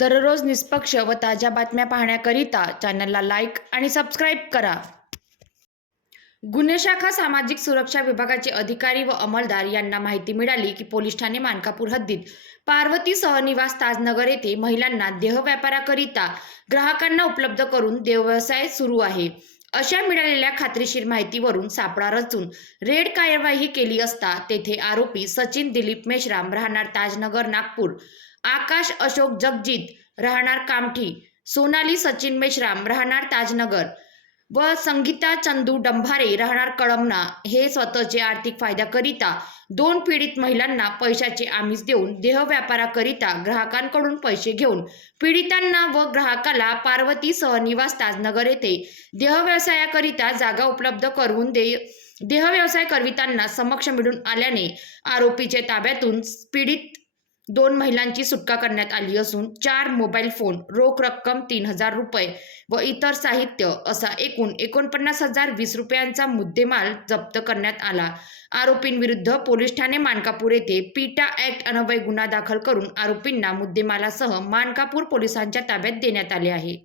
दररोज निष्पक्ष व ताज्या बातम्या पाहण्याकरिता चॅनलला लाईक आणि सबस्क्राईब करा. गुन्हे शाखा सामाजिक सुरक्षा विभागाचे अधिकारी व अंमलदार यांना माहिती मिळाली की पोलीस ठाणे मानकापूर हद्दीत पार्वती सहनिवास ताजनगर येथे महिलांना देह व्यापाराकरिता ग्राहकांना उपलब्ध करून देवव्यवसाय सुरू आहे. अशा मिळालेल्या खात्रीशीर माहितीवरून सापळा रचून रेड कार्यवाही केली असता तेथे आरोपी सचिन दिलीप मेश्राम राहणार ताजनगर नागपूर. आकाश अशोक जगजीत राहणार कामठी सोनाली सचिन मेश्राम राहणार ताजनगर व संगीता चंदू डंभारे राहणार कळमना. हे स्वतःचे आर्थिक फायद्याकरिता दोन पीडित महिलांना पैशाचे आमिष देऊन देह व्यापाराकरिता ग्राहकांकडून पैसे घेऊन पीडितांना व ग्राहकाला पार्वती सहनिवास ताजनगर येथे देह व्यवसायाकरिता जागा उपलब्ध करून दे देह व्यवसाय करवितांना समक्ष मिळून आल्याने आरोपीचे ताब्यातून पीडित दोन महिलांची सुटका करण्यात आली असून चार मोबाईल फोन रोख रक्कम तीन हजार रुपये व इतर साहित्य असा एकूण एकोणपन्नास हजार वीस रुपयांचा मुद्देमाल जप्त करण्यात आला. आरोपींविरुद्ध पोलीस ठाणे मानकापूर येथे पीटा ऍक्ट अनवय गुन्हा दाखल करून आरोपींना मुद्देमालासह मानकापूर पोलिसांच्या ताब्यात देण्यात आले आहे.